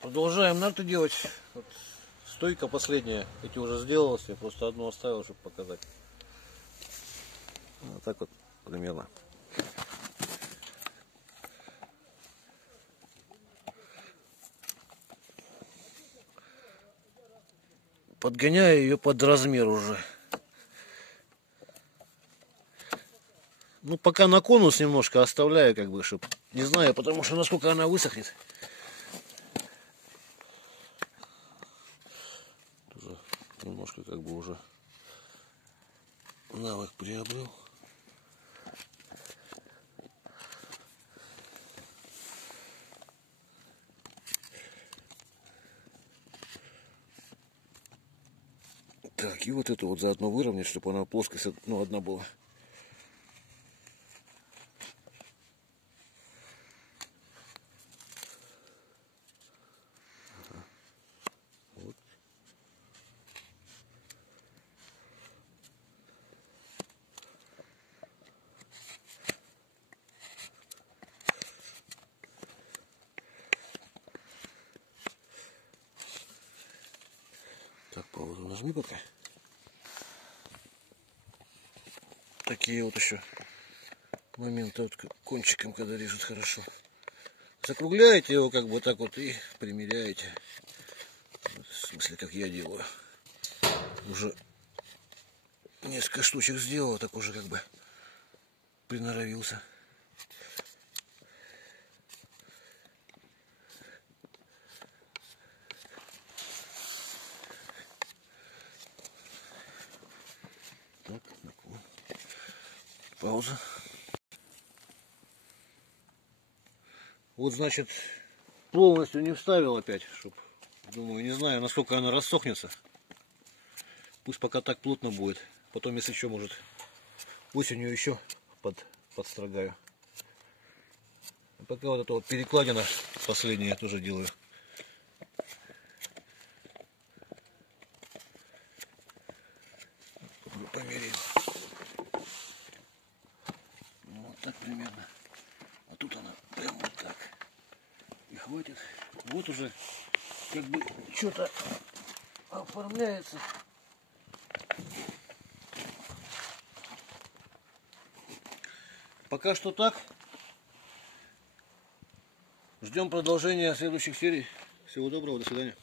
Продолжаем нарты делать. Вот стойка последняя. Эти уже сделалось. Я просто одну оставил, чтобы показать. Вот так вот примерно. Подгоняю ее под размер уже. Ну, пока на конус немножко оставляю, как бы, чтобы не знаю, потому что насколько она высохнет. Тоже немножко как бы уже навык приобрел. Так, и вот эту вот заодно выровнять, чтобы она плоскость, ну, одна была. Вот. Так, паузу нажми пока. Такие вот еще моменты вот кончиком, когда режет хорошо. Закругляете его как бы так вот и примеряете. В смысле, как я делаю. Уже несколько штучек сделал, так уже как бы приноровился. Так, пауза. Вот, значит, полностью не вставил опять, чтоб, думаю, не знаю, насколько она рассохнется. Пусть пока так плотно будет. Потом, если что, может, осенью еще подстрогаю. А пока вот эта вот перекладина последняя я тоже делаю. Померяем. Вот так примерно. А тут она прям вот так. И хватит. Вот уже как бы что-то оформляется. Пока что так. Ждем продолжения следующих серий. Всего доброго, до свидания.